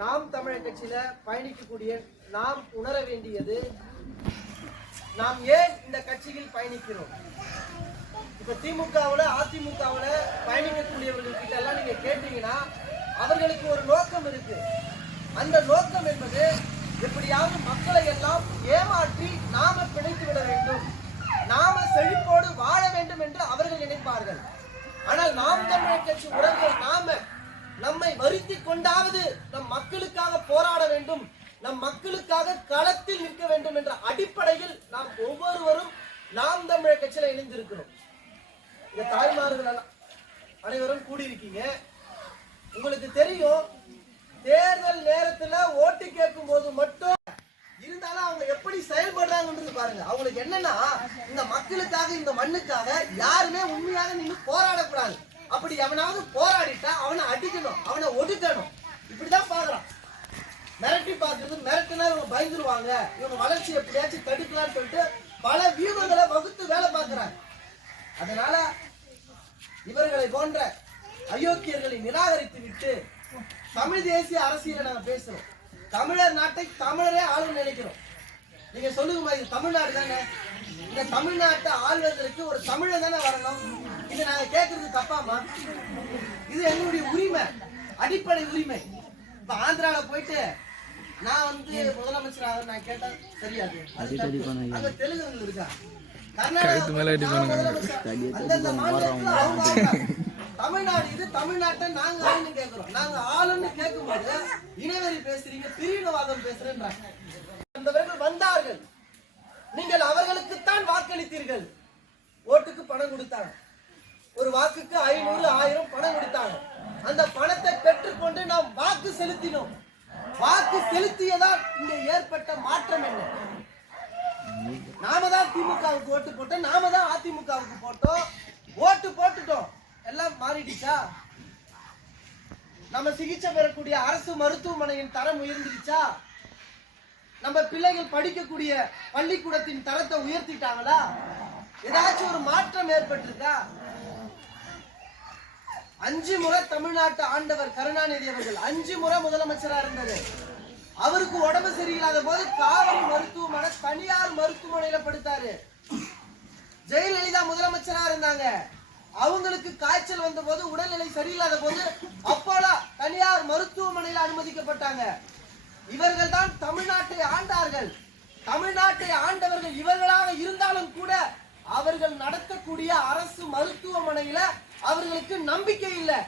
நாம் தமிழர் கட்சியில பயணிக்கக்கூடிய நாம் உணர வேண்டியது நாம் ஏன் இந்த கட்சியில் பயணிக்கிறோம்? இப்ப திமுகவுல அதிமுகவுல பயணிக்கக்கூடியவர்கள் கிட்ட எல்லாம் நீங்க கேட்டீங்கன்னா அவர்களுக்கு ஒரு நோக்கம் இருக்கு. அந்த நோக்கம் என்பது எப்படியாவது மக்களை எல்லாம் ஏமாற்றி நாம பிணைத்து விட வேண்டும். நாம செழிப்போடு வாழ வேண்டும் என்று அவர்கள் நினைப்பார்கள். ஆனால் நாம் தமிழர் கட்சி உறவுகள் நாம நம்மை வருத்தி கொண்டாவது நம் மக்களுக்காக போராட வேண்டும். நம் மக்களுக்காக களத்தில் நிற்க வேண்டும் என்ற அடிப்படையில் நாம் ஒவ்வொருவரும் நாம் தமிழர் கட்சியில இணைந்திருக்கிறோம். இந்த தாய்மார்கள் அனைவரும் கூடியிருக்கீங்க. உங்களுக்கு தெரியும் தேர்தல் நேரத்துல ஓட்டு கேட்கும் போது மட்டும் இருந்தாலும் அவங்க எப்படி செயல்படுறாங்கன்றது பாருங்க. அவங்களுக்கு என்னன்னா இந்த மக்களுக்காக இந்த மண்ணுக்காக யாருமே அப்படி எவனாவது போராடிட்டா அவனை அடிக்கணும் அவனை ஒடுக்கணும். இப்படிதான் பாக்குறான். மிரட்டி பார்க்கறது மிரட்டினா இவங்க பயந்துருவாங்க. இவங்க வளர்ச்சி எப்படியாச்சும் தடுக்கலாம்னு சொல்லிட்டு பல வியூகங்களை வகுத்து வேலை பார்க்குறாங்க. அதனால இவர்களை போன்ற அயோக்கியர்களை நிராகரித்து விட்டு தமிழ் தேசிய அரசியலை நாங்க பேசுறோம். தமிழர் நாட்டை தமிழரே ஆளும் நினைக்கிறோம். நீங்க சொல்லுங்க இது தமிழ்நாடு தானே? இந்த தமிழ்நாட்டை ஆள்வதற்கு ஒரு தமிழன் தானே வரணும்? இது நாங்க கேட்கறது தப்பாமா இது எங்களுடைய உரிமை அடிப்படை உரிமை. இப்ப ஆந்திரால போயிட்டு நான் வந்து முதலமைச்சர் ஆக நான் கேட்டா தெரியாது. அங்க தெலுங்குகள் இருக்கா. தமிழ்நாடு இது தமிழ்நாட்டை நாங்க ஆளுன்னு கேக்குறோம். நாங்க ஆளுன்னு கேட்கும்போது இனவெறி பேசுறீங்க பிரிவினவாதம் பேசுறேன்றாங்க. வந்தார்கள். வாக்களித்தீர்கள் ஓட்டுக்கு பணம் கொடுத்தாங்க. ஒரு வாக்குக்கு ஐநூறு ஆயிரம் பணம் கொடுத்தாங்க. அந்த பணத்தை பெற்றுக்கொண்டு நாம் வாக்கு செலுத்தினோம். வாக்கு செலுத்தியதால் இங்க ஏற்பட்ட மாற்றம் என்ன? நாம தான் திமுகவுக்கு ஓட்டு போட்டோம். நாம தான் அதிமுகவுக்கு போட்டோம். ஓட்டு போட்டுட்டோம். எல்லாம் மாறிடுச்சா? நம்ம சிகிச்சை பெறக்கூடிய அரசு மருத்துவமனையின் தரம் உயர்ந்துடுச்சா? நம்ம பிள்ளைகள் படிக்கக்கூடிய பள்ளிக்கூடத்தின் தரத்தை உயர்த்திட்டாங்களா? ஏதாச்சும் ஒரு மாற்றம் ஏற்பட்டிருக்கா? அஞ்சு முறை தமிழ்நாட்டு ஆண்டவர் கருணாநிதி அவர்கள் அஞ்சு முறை முதலமைச்சரா இருந்தது. அவருக்கு உடம்பு சரியில்லாத போது காவிரி மருத்துவமனை தனியார் மருத்துவமனையில படுத்தாரு. ஜெயலலிதா முதலமைச்சரா இருந்தாங்க. அவங்களுக்கு காய்ச்சல் வந்த போது உடல்நிலை சரியில்லாத போது அப்போலா தனியார் மருத்துவமனையில் அனுமதிக்கப்பட்டாங்க. இவர்கள் தான் தமிழ்நாட்டை ஆண்டார்கள். தமிழ்நாட்டை ஆண்டவர்கள் இவர்களாக இருந்தாலும் கூட அவர்கள் நடத்தக்கூடிய அரசு மருத்துவமனையில அவர்களுக்கு நம்பிக்கை இல்லை.